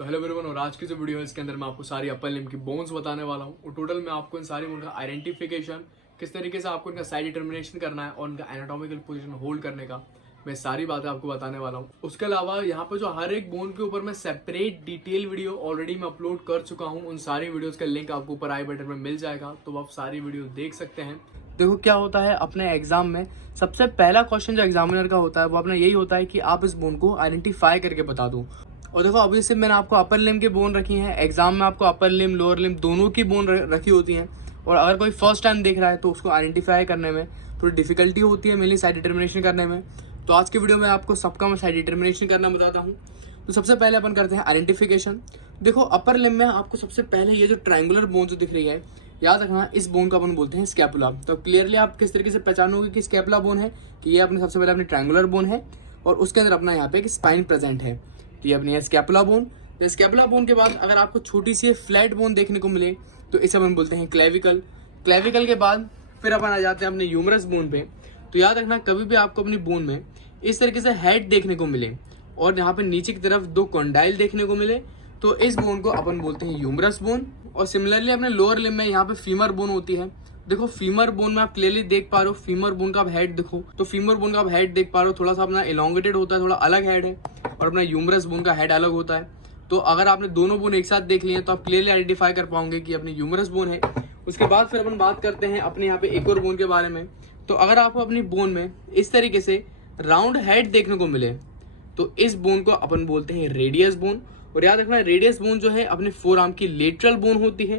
तो hello everyone, और आज की जो वीडियो है इसके अंदर मैं आपको सारी अपर लिम्ब की बोन्स बताने वाला हूँ। और टोटल मैं आपको इन सारी बोन का आइडेंटिफिकेशन, किस तरीके से आपको इनका साइड डिटर्मिनेशन करना है और इनका एनाटॉमिकल पोजीशन होल्ड करने का, मैं सारी बातें आपको बताने वाला हूँ। उसके अलावा यहाँ पे जो हर एक बोन के ऊपर मैं सेपरेट डिटेल वीडियो ऑलरेडी मैं अपलोड कर चुका हूँ। उन सारी वीडियोस का लिंक आपको ऊपर आई बटन में मिल जाएगा, तो आप सारी वीडियो देख सकते हैं। देखो क्या होता है अपने एग्जाम में, सबसे पहला क्वेश्चन जो एग्जामिनर का होता है वो अपना यही होता है कि आप इस बोन को आइडेंटिफाई करके बता दो। और देखो अभी से मैंने आपको अपर लिम्ब की बोन रखी है, एग्जाम में आपको अपर लिम्ब लोअर लिम्ब दोनों की बोन रखी होती हैं। और अगर कोई फर्स्ट टाइम देख रहा है तो उसको आइडेंटिफाई करने में थोड़ी डिफिकल्टी होती है, मेनली साइड डिटर्मिनेशन करने में। तो आज की वीडियो में आपको सबका मैं साइड डिटर्मिनेशन करना बताता हूँ। तो सबसे पहले अपन करते हैं आइडेंटिफिकेशन। देखो अपर लिम्ब में आपको सबसे पहले ये जो ट्रायंगुलर बोन जो दिख रही है, याद रखना इस बोन को अपन बोलते हैं स्कैपुला। तो क्लियरली आप किस तरीके से पहचानोगे कि स्कैपुला बोन है, कि ये अपने सबसे पहले अपनी ट्रायंगुलर बोन है और उसके अंदर अपना यहाँ पे एक स्पाइन प्रेजेंट है। तो ये अपनी है स्कैपुला बोन। तो स्कैपुला बोन के बाद अगर आपको छोटी सी फ्लैट बोन देखने को मिले तो इसे अपन बोलते हैं क्लेविकल। क्लेविकल के बाद फिर अपन आ जाते हैं अपने ह्यूमरस बोन पे। तो याद रखना कभी भी आपको अपनी बोन में इस तरीके से हेड देखने को मिले और यहाँ पे नीचे की तरफ दो कॉन्डाइल देखने को मिले तो इस बोन को अपन बोलते हैं ह्यूमरस बोन। और सिमिलरली अपने लोअर लिम्ब में यहाँ पे फीमर बोन होती है। देखो फीमर बोन में आप क्लियरली देख पा रहे हो, फीमर बोन का आप हेड देखो तो फीमर बोन का आप हेड देख पा रहे हो, थोड़ा सा अपना एलोंगेटेड होता है, थोड़ा अलग हेड है। और अपना ह्यूमरस बोन का हेड अलग होता है। तो अगर आपने दोनों बोन एक साथ देख लिए तो आप क्लियरली आइडेंटिफाई कर पाओगे कि अपनी ह्यूमरस बोन है। उसके बाद फिर अपन बात करते हैं अपने यहाँ पे एक और बोन के बारे में। तो अगर आपको अपनी बोन में इस तरीके से राउंड हेड देखने को मिले तो इस बोन को अपन बोलते हैं रेडियस बोन। और याद रखना रेडियस बोन जो है अपने फोर आर्म की लेटरल बोन होती है।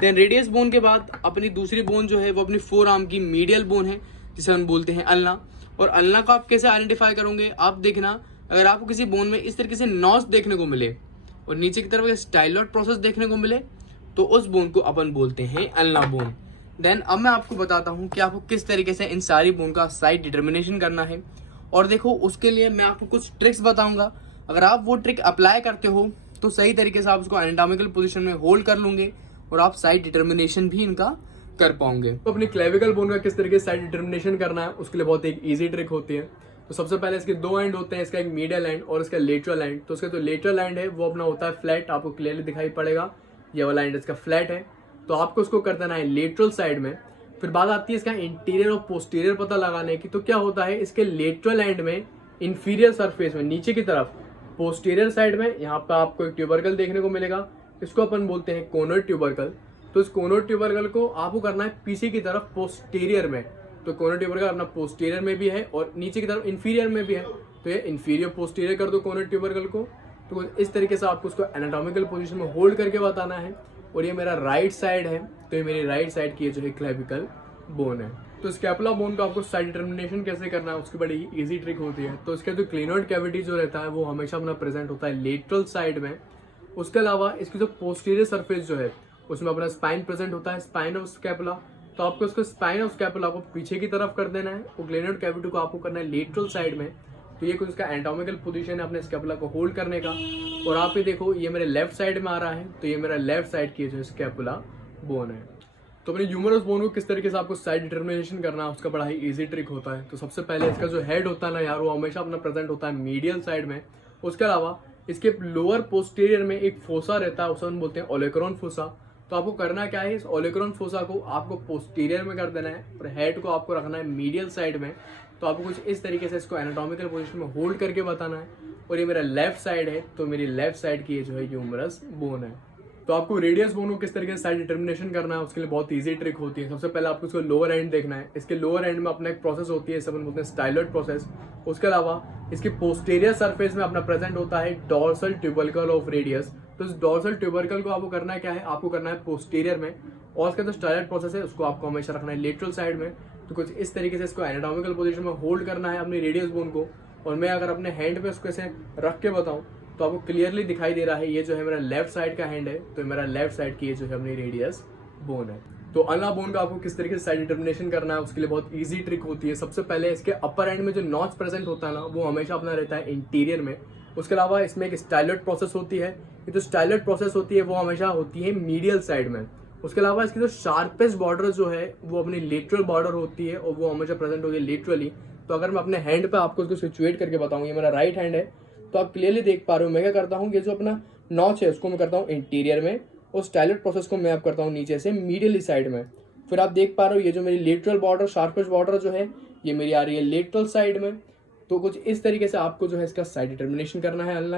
देन रेडियस बोन के बाद अपनी दूसरी बोन जो है वो अपनी फोर आर्म की मीडियल बोन है, जिसे हम बोलते हैं अल्ना। और अल्ना को आप कैसे आइडेंटिफाई करोगे, आप देखना अगर आपको किसी बोन में इस तरीके से नॉच देखने को मिले और नीचे की तरफ स्टाइलॉट प्रोसेस देखने को मिले तो उस बोन को अपन बोलते हैं अल्ना बोन। देन अब मैं आपको बताता हूँ कि आपको किस तरीके से इन सारी बोन का साइड डिटर्मिनेशन करना है। और देखो उसके लिए मैं आपको कुछ ट्रिक्स बताऊंगा। अगर आप वो ट्रिक अप्लाई करते हो तो सही तरीके से आप उसको एनाटॉमिकल पोजीशन में होल्ड कर लूंगे और आप साइड डिटर्मिनेशन भी इनका कर पाओगे। तो अपनी क्लेविकल बोन का किस तरीके से साइड डिटर्मिनेशन करना है उसके लिए बहुत एक इजी ट्रिक होती है। तो सबसे पहले इसके दो एंड होते हैं, इसका एक मीडियल एंड और इसका लेटरल एंड। तो इसका जो लेटरल एंड है वो अपना होता है फ्लैट, आपको क्लियरली दिखाई पड़ेगा ये वाला एंड इसका फ्लैट है। तो आपको उसको कर देना है लेटरल साइड में। फिर बात आती है इसका इंटीरियर और पोस्टीरियर पता लगाने की। तो क्या होता है इसके लेटरल एंड में इंफीरियर सरफेस में नीचे की तरफ पोस्टीरियर साइड में यहाँ पे आपको एक ट्यूबरकल देखने को मिलेगा, इसको अपन बोलते हैं कोनर ट्यूबरकल। तो इस कोनर ट्यूबरकल को आपको करना है पीछे की तरफ पोस्टीरियर में। तो कोनर ट्यूबरकल अपना पोस्टीरियर में भी है और नीचे की तरफ इंफीरियर में भी है। तो ये इंफीरियर पोस्टीरियर कर दो कोनर ट्यूबरकल को। तो इस तरीके से आपको उसको एनाटॉमिकल पोजीशन में होल्ड करके बताना है। और ये मेरा राइट साइड है, तो ये मेरी राइट साइड की जो है क्लेविकल बोन है। तो स्कैपुला बोन का आपको साइड डिटर्मिनेशन कैसे करना है उसकी बड़ी इजी ट्रिक होती है। तो इसका जो क्लिनोइड कैविटी जो रहता है वो हमेशा अपना प्रेजेंट होता है लेटरल साइड में। उसके अलावा इसकी जो पोस्टीरियर सरफेस जो है उसमें अपना स्पाइन प्रेजेंट होता है, स्पाइन ऑफ स्कैपुला। तो आपको उसको स्पाइन ऑफ स्कैपुला को पीछे की तरफ कर देना है और क्लिनोइड कैविटी को आपको करना है लेटरल साइड में। तो ये कुछ इसका एनाटॉमिकल पोजीशन है अपने स्कैपुला को होल्ड करने का। और आप ये देखो ये मेरे लेफ्ट साइड में आ रहा है, तो ये मेरा लेफ्ट साइड की जो स्कैपुला बोन है। तो अपने ह्यूमरस बोन को किस तरीके से आपको साइड डिटर्मिनेशन करना है उसका बड़ा ही इजी ट्रिक होता है। तो सबसे पहले इसका जो हेड होता है ना यार, वो हमेशा अपना प्रेजेंट होता है मीडियल साइड में। उसके अलावा इसके लोअर पोस्टीरियर में एक फोसा रहता है, उसे हम बोलते हैं ओलेक्रोन फोसा। तो आपको करना क्या है, इस ओलेक्रोन फोसा को आपको पोस्टीरियर में कर देना है और हेड को आपको रखना है मीडियल साइड में। तो आपको कुछ इस तरीके से इसको एनाटॉमिकल पोजीशन में होल्ड करके बताना है। और ये मेरा लेफ्ट साइड है, तो मेरी लेफ्ट साइड की ये जो है ह्यूमरस बोन है। तो आपको रेडियस बोन को किस तरीके से साइड डिटर्मिनेशन करना है उसके लिए बहुत इजी ट्रिक होती है। सबसे पहले आपको इसको लोअर एंड देखना है। इसके लोअर एंड में अपना एक प्रोसेस होती है, इसे अपन बोलते हैं स्टाइलॉट प्रोसेस। उसके अलावा इसके पोस्टीरियर सरफेस में अपना प्रेजेंट होता है डॉर्सल ट्यूबरकल ऑफ रेडियस। तो इस डॉर्सल ट्यूबरकल को आपको करना क्या है, आपको करना है पोस्टीरियर में। और इसका जो स्टाइलॉट प्रोसेस है उसको आपको हमेशा रखना है लेटरल साइड में। तो कुछ इस तरीके से इसको एनाटॉमिकल पोजीशन में होल्ड करना है अपनी रेडियस बोन को। और मैं अगर अपने हैंड पे उसको ऐसे रख के बताऊं तो आपको क्लियरली दिखाई दे रहा है ये जो है मेरा लेफ्ट साइड का हैंड है, तो मेरा लेफ्ट साइड की ये जो है अपनी रेडियस बोन है। तो अल्ना बोन का आपको किस तरीके से साइड डिटर्मिनेशन करना है उसके लिए बहुत इजी ट्रिक होती है। सबसे पहले इसके अपर एंड में जो नॉच प्रेजेंट होता है ना वो हमेशा अपना रहता है इंटीरियर में। उसके अलावा इसमें एक स्टाइलॉट प्रोसेस होती है, ये जो स्टाइलॉट प्रोसेस होती है वो हमेशा होती है मीडियल साइड में। उसके अलावा इसकी जो शार्पेस्ट बॉर्डर जो है वो अपनी लेटरल बॉर्डर होती है और वो हमेशा प्रेजेंट होती है लेटरली। तो अगर मैं अपने हैंड पे आपको उसको सिचुएट करके बताऊं, ये मेरा राइट हैंड है, तो आप क्लियरली देख पा रहे हो मैं क्या करता हूँ, ये जो अपना नॉच है उसको मैं करता हूँ इंटीरियर में, और स्टाइलट प्रोसेस को मैं अब करता हूँ नीचे से मीडियली साइड में। फिर आप देख पा रहे हो ये जो मेरी लेटरल बॉर्डर, शार्पेस्ट बॉर्डर जो है ये मेरी आ रही है लेटरल साइड में। तो कुछ इस तरीके से आपको जो है इसका साइड डिटर्मिनेशन करना है।